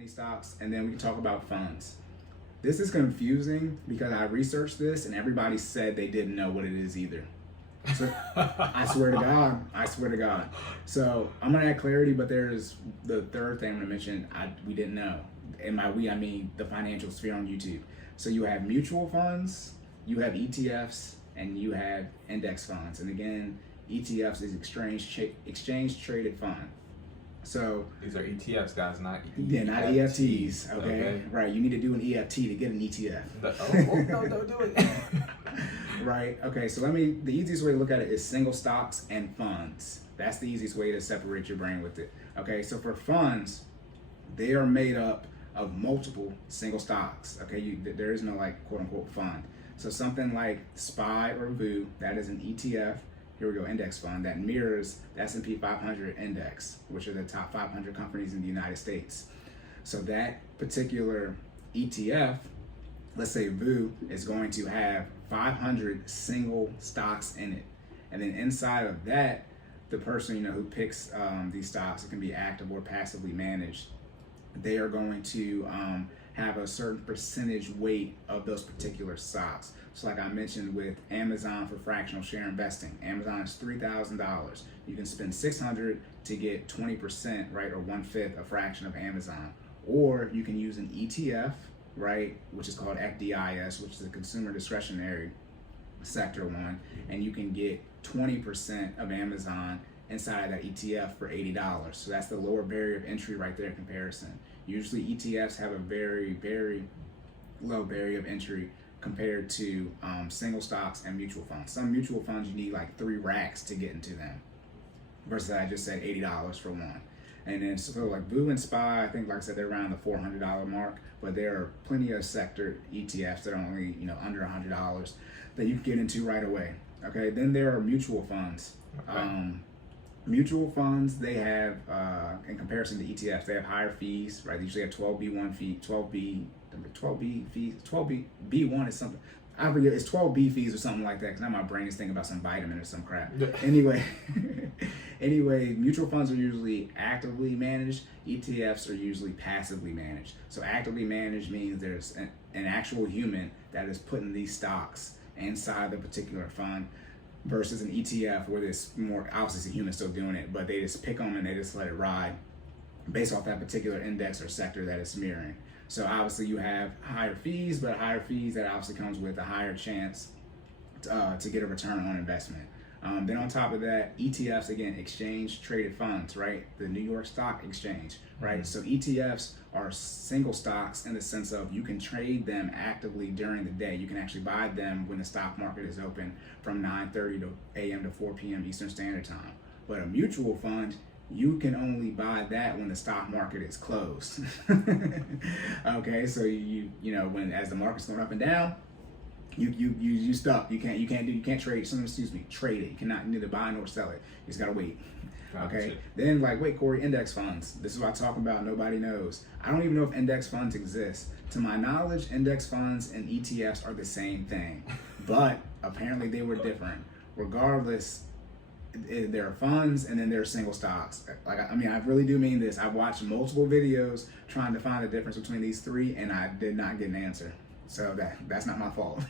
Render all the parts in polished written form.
penny stocks, and then we can talk about funds. This is confusing because I researched this and everybody said they didn't know what it is either. So I swear to God. So I'm gonna add clarity, but there's the third thing I'm gonna mention we didn't know. And by we, I mean the financial sphere on YouTube. So you have mutual funds, you have ETFs, and you have index funds. And again, ETFs is exchange traded fund. So these are ETFs, guys, not not EFTs. Okay, right. You need to do an EFT to get an ETF. No, don't do it. Right. Okay. So the easiest way to look at it is single stocks and funds. That's the easiest way to separate your brain with it. Okay. So for funds, they are made up of multiple single stocks. Okay. There is no like quote unquote fund. So something like SPY or VU, that is an ETF. Here we go, index fund that mirrors the S&P 500 index, which are the top 500 companies in the United States. So that particular ETF, let's say VU, is going to have 500 single stocks in it. And then inside of that, the person who picks these stocks, it can be active or passively managed, they are going to have a certain percentage weight of those particular stocks. So like I mentioned with Amazon for fractional share investing, Amazon is $3,000. You can spend $600 to get 20%, right, or 1/5 a fraction of Amazon. Or you can use an ETF, right, which is called FDIS, which is a consumer discretionary sector one, and you can get 20% of Amazon inside of that ETF for $80. So that's the lower barrier of entry right there in comparison. Usually ETFs have a very, very low barrier of entry compared to single stocks and mutual funds. Some mutual funds you need like 3 racks to get into them, versus I just said $80 for one. And then so like VU and SPY, I think like I said, they're around the $400 mark, but there are plenty of sector ETFs that are only under $100 that you can get into right away. Okay, then there are mutual funds. Okay. Mutual funds, they have, in comparison to ETFs, they have higher fees, right? They usually have 12B1 fee, 12B fees, 12B1 is something, I forget, it's 12B fees or something like that, because now my brain is thinking about some vitamin or some crap. Anyway, mutual funds are usually actively managed, ETFs are usually passively managed. So actively managed means there's an actual human that is putting these stocks inside the particular fund, versus an ETF where there's more, obviously a human still doing it, but they just pick them and they just let it ride based off that particular index or sector that it's mirroring. So obviously you have higher fees, but higher fees that obviously comes with a higher chance to get a return on investment. Then on top of that, ETFs, again, exchange traded funds, right? The New York Stock Exchange, right? Mm-hmm. So ETFs are single stocks in the sense of you can trade them actively during the day. You can actually buy them when the stock market is open from 9:30 a.m. to 4 p.m. Eastern Standard Time. But a mutual fund, you can only buy that when the stock market is closed. Okay, so you when as the market's going up and down, you stuck. You can't trade trade it. You cannot neither buy nor sell it. You just gotta wait. Okay. Then wait, Cory, index funds. This is what I talk about. Nobody knows. I don't even know if index funds exist. To my knowledge, index funds and ETFs are the same thing, but apparently they were different. Regardless, there are funds and then there are single stocks. I really do mean this. I watched multiple videos trying to find the difference between these three, and I did not get an answer. So that's not my fault.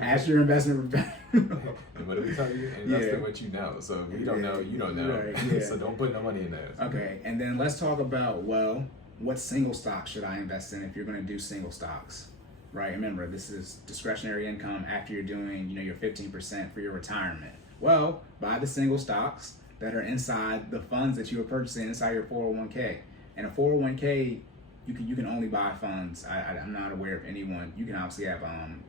Ask your investment professional. What do we tell you? Invest in what you know. So if you don't know, you don't know. Right, yeah. So don't put no money in there. Okay, and then let's talk about, what single stocks should I invest in if you're going to do single stocks? Right, remember, this is discretionary income after you're doing, your 15% for your retirement. Well, buy the single stocks that are inside the funds that you are purchasing inside your 401k. And a 401k, you can only buy funds. I'm not aware of anyone. You can obviously have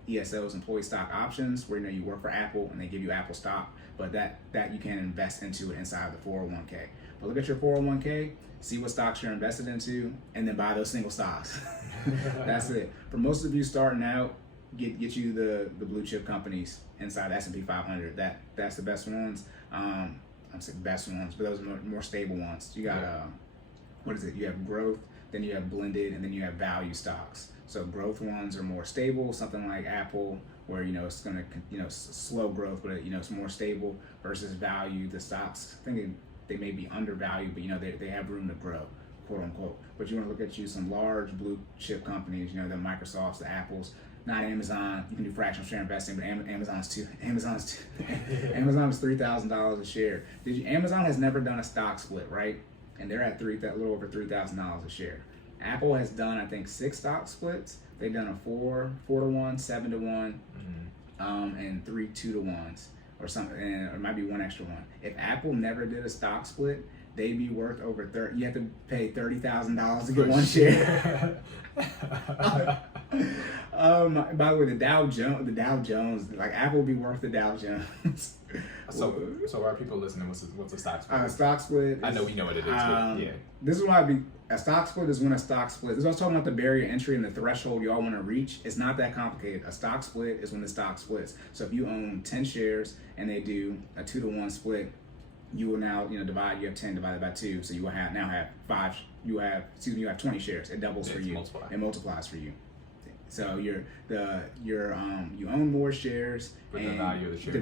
ESOs, employee stock options, where you work for Apple and they give you Apple stock, but that you can invest into it inside the 401k. But look at your 401k, see what stocks you're invested into, and then buy those single stocks. That's it. For most of you starting out, get you the blue chip companies inside S&P 500. That's the best ones. I'm saying best ones, but those are more stable ones. You got you have growth, then you have blended, and then you have value stocks. So growth ones are more stable, something like Apple, where it's going to slow growth, but it's more stable, versus value. The stocks, I think they may be undervalued, but they have room to grow. quote unquote. But you want to look at some large blue chip companies, the Microsofts, the Apples, not Amazon. You can do fractional share investing, but Amazon's Amazon's $3,000 a share. Amazon has never done a stock split, right? And they're at a little over $3,000 a share. Apple has done, I think, 6 stock splits. They've done a 4 to 1, 7 to 1, and 3 2 to 1s or something, and it might be one extra one. If Apple never did a stock split, they'd be worth over $30,000. You have to pay $30,000 to get one share. By the way, the Dow Jones, like Apple would be worth the Dow Jones. So are people listening? What's a stock split? Stock split. I know we know what it is. But yeah. This is why a stock split is when a stock split. This is what I was talking about, the barrier entry and the threshold you all want to reach. It's not that complicated. A stock split is when the stock splits. So if you own 10 shares and they do a 2 to 1 split, you will now divide. You have 10 divided by 2, so you will now have 5. You have 20 shares. It doubles for you. It multiplies for you. So you own more shares, but the value of the share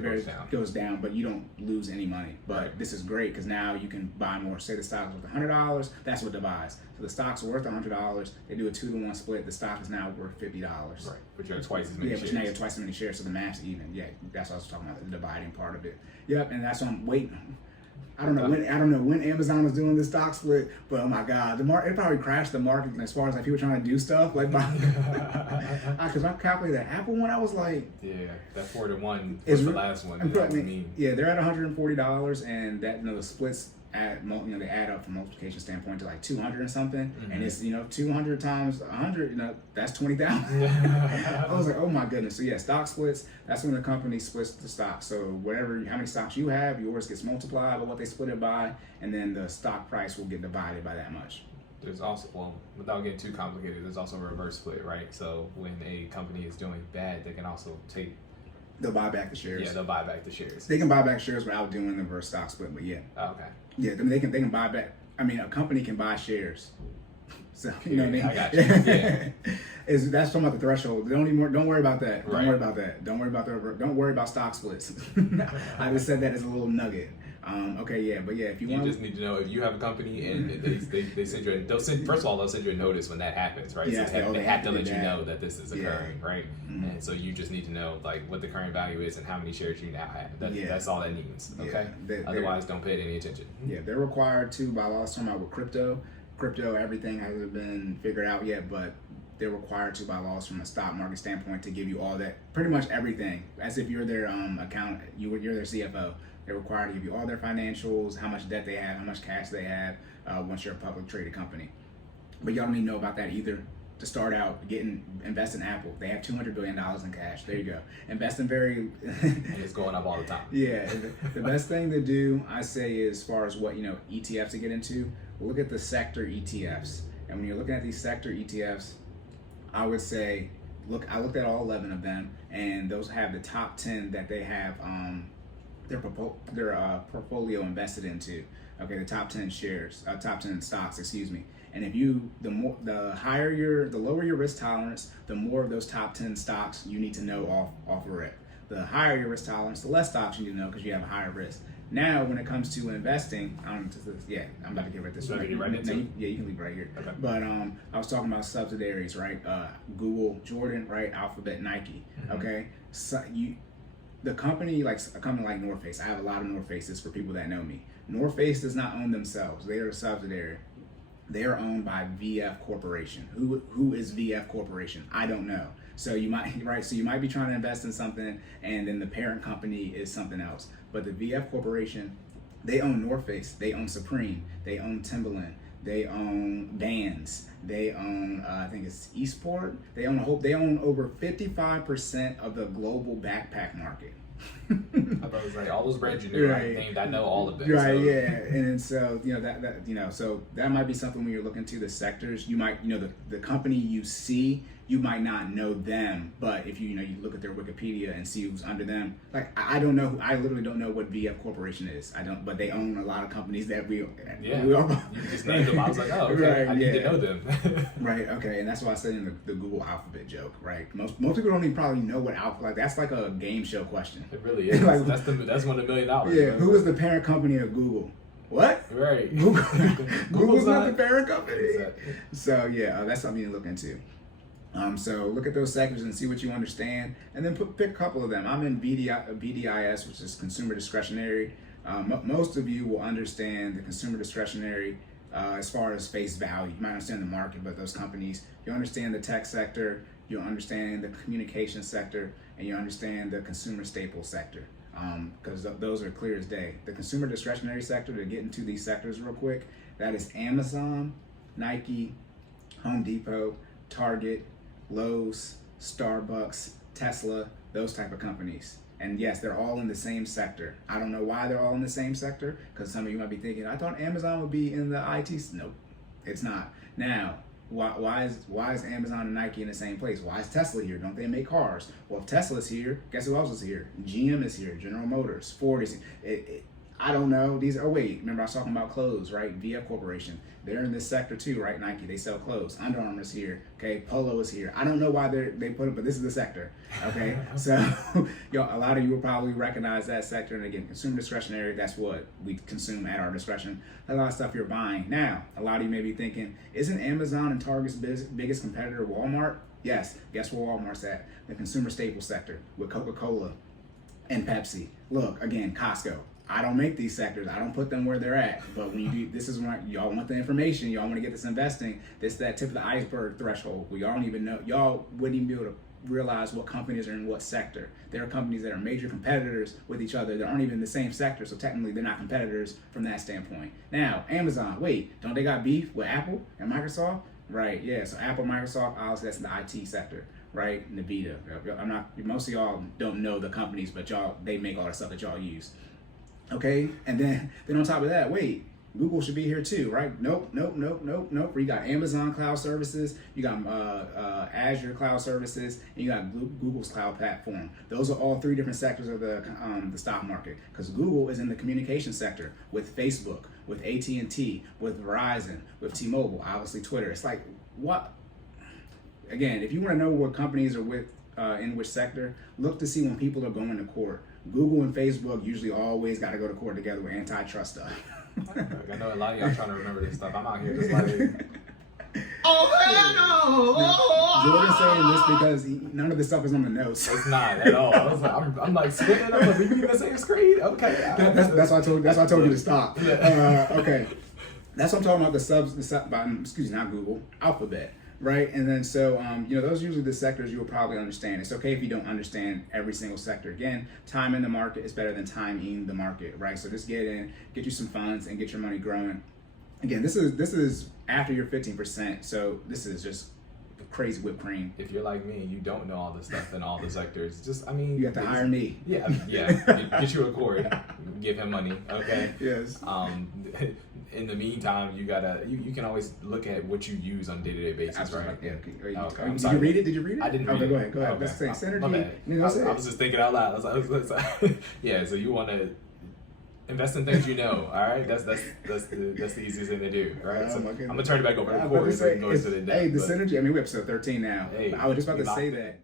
goes down, but you don't lose any money. But This is great because now you can buy more. Say the stock is worth $100, that's what divides. So the stock's worth $100. They do a 2 to 1 split. The stock is now worth $50. Right, but you have twice as many shares. Yeah, but now you have twice as many shares, so the math's even. Yeah, that's what I was talking about, the dividing part of it. Yep, and that's what I'm waiting. I don't know when Amazon was doing the stock split, but oh my God, it probably crashed the market as far as like people trying to do stuff like because I calculated that Apple one, I was like, that 4 to 1 was the last one. Yeah, they're at $140, and that the splits they add up from multiplication standpoint to like 200 and something, and it's 200 times 100, that's 20,000. I was like, oh my goodness. So yeah, stock splits. That's when the company splits the stock. So how many stocks you have, yours gets multiplied by what they split it by, and then the stock price will get divided by that much. There's also, without getting too complicated, there's also a reverse split, right? So when a company is doing bad, they can also they'll buy back the shares. Yeah, they'll buy back the shares. They can buy back shares without doing the reverse stock split, but yeah. Oh, okay. Yeah, I mean, they can buy back. I mean, a company can buy shares. So you know what I mean? I got you. Yeah. That's talking about the threshold. Don't worry about that. Right. Don't worry about that. Don't worry about stock splits. I just said that as a little nugget. Okay, yeah, but yeah, if you want, just need to know if you have a company and they send you. First of all, they'll send you a notice when that happens, right? Yeah, so they have to let you know that this is occurring, yeah. right? Mm-hmm. And so you just need to know like what the current value is and how many shares you now have. That's all that means. Okay. Yeah, otherwise, don't pay it any attention. Yeah, they're required to by law. Talking about with crypto, everything hasn't been figured out yet, but they're required to by laws from a stock market standpoint to give you all that, pretty much everything, as if you're their you're their CFO. They're required to give you all their financials, how much debt they have, how much cash they have, once you're a public traded company. But y'all don't need to know about that either. To start out, invest in Apple. They have $200 billion in cash. There you go. Invest in and it's going up all the time. Yeah. The best thing to do, I say, is as far as what ETFs to get into, look at the sector ETFs. And when you're looking at these sector ETFs, I would say, I looked at all 11 of them, and those have the top 10 that they have their portfolio invested into. Okay, the top 10 top 10 stocks, excuse me. And if the lower your risk tolerance, the more of those top 10 stocks you need to know off a rip. The higher your risk tolerance, the less stocks you need to know because you have a higher risk. Now, when it comes to investing, I'm about to get right this. So you right into it? Yeah, you can leave right here. Okay. But I was talking about subsidiaries, right? Google, Jordan, right? Alphabet, Nike. Mm-hmm. Okay, so the company, like a company like North Face. I have a lot of North Faces for people that know me. North Face does not own themselves. They are a subsidiary. They are owned by VF Corporation. Who is VF Corporation? I don't know. So you might be trying to invest in something, and then the parent company is something else. But the VF Corporation, they own North Face, they own Supreme, they own Timberland, they own Vans, they own I think it's Eastport. They own over 55% of the global backpack market. I thought it was like all those brands you knew, right? I know all of them. Right, so. Yeah, and so so that might be something when you're looking to the sectors. You might the company you see, you might not know them, but if you look at their Wikipedia and see who's under them. Like I don't know, I literally don't know what VF Corporation is. I don't, but they own a lot of companies that we all. You just named them. I was like, oh, okay, I need to know them. Right, okay, and that's why I said in the Google Alphabet joke, right? Most people don't even probably know what alphabet. Like that's like a game show question. It really is. That's $1 million. Yeah, who is the parent company of Google? What? Right. Google's not the parent company. Exactly. So yeah, that's something you look into. So look at those sectors and see what you understand, and then pick a couple of them. I'm in BDIS, which is consumer discretionary. Most of you will understand the consumer discretionary as far as face value. You might understand the market, but those companies, you understand the tech sector, you understand the communication sector, and you understand the consumer staple sector, because those are clear as day. The consumer discretionary sector, to get into these sectors real quick, that is Amazon, Nike, Home Depot, Target, Lowe's, Starbucks, Tesla, those type of companies. And yes, they're all in the same sector. I don't know why they're all in the same sector, because some of you might be thinking, I thought Amazon would be in the IT. Nope, it's not. Now, why is Amazon and Nike in the same place? Why is Tesla here? Don't they make cars? Well, if Tesla's here, guess who else is here? GM is here, General Motors, Ford is here. I don't know. Remember I was talking about clothes, right? VF Corporation. They're in this sector too, right? Nike, they sell clothes. Under Armour's here, okay? Polo is here. I don't know why they put it, but this is the sector, okay? So, a lot of you will probably recognize that sector. And again, consumer discretionary, that's what we consume at our discretion. A lot of stuff you're buying. Now, a lot of you may be thinking, isn't Amazon and Target's biggest competitor Walmart? Yes. Guess where Walmart's at? The consumer staple sector with Coca-Cola and Pepsi. Look, again, Costco. I don't make these sectors. I don't put them where they're at. But when you do, this is when y'all want the information. Y'all want to get this investing. This that tip of the iceberg threshold. Y'all don't even know. Y'all wouldn't even be able to realize what companies are in what sector. There are companies that are major competitors with each other that aren't even in the same sector. So technically, they're not competitors from that standpoint. Now, Amazon. Wait, don't they got beef with Apple and Microsoft? Right. Yeah. So Apple, Microsoft, obviously that's in the IT sector. Right. Nvidia. Most of y'all don't know the companies, but they make all the stuff that y'all use. Okay, and then on top of that, wait, Google should be here too, right? Nope. You got Amazon Cloud Services, you got Azure Cloud Services, and you got Google's Cloud Platform. Those are all three different sectors of the stock market, because Google is in the communication sector with Facebook, with AT&T, with Verizon, with T-Mobile, obviously Twitter. It's like, what? Again, if you want to know what companies are with in which sector, look to see when people are going to court. Google and Facebook usually always got to go to court together with antitrust stuff. I know a lot of y'all trying to remember this stuff. I'm out here just like... Jordan's saying this because none of this stuff is on the notes. It's not at all. I'm like spinning. I'm like, are you in the same screen? Okay. That's why I told you to stop. Okay. That's what I'm talking about. Not Google, Alphabet. Right, and then so those are usually the sectors you will probably understand. It's okay if you don't understand every single sector. Again, time in the market is better than timing the market, right? So just get in, get you some funds, and get your money growing. Again, this is after your 15%, so this is just crazy whipped cream. If you're like me, you don't know all the stuff in all the sectors. You have to hire me. Yeah. Get you a Cory, give him money. Okay. Yes. In the meantime, you can always look at what you use on a day-to-day basis, absolutely. right? Yeah. Okay. Did you read it? Did you read it? I didn't read it. Go ahead. Okay. Let's say synergy. My bad. I was just thinking out loud. I was like, yeah. So you want to invest in things you know. All right. That's the easiest thing to do. Right. So I'm gonna turn it back over to Cory so he can go into the depth. Hey, the synergy. I mean, we're episode 13 now. Hey, I was just about to say that.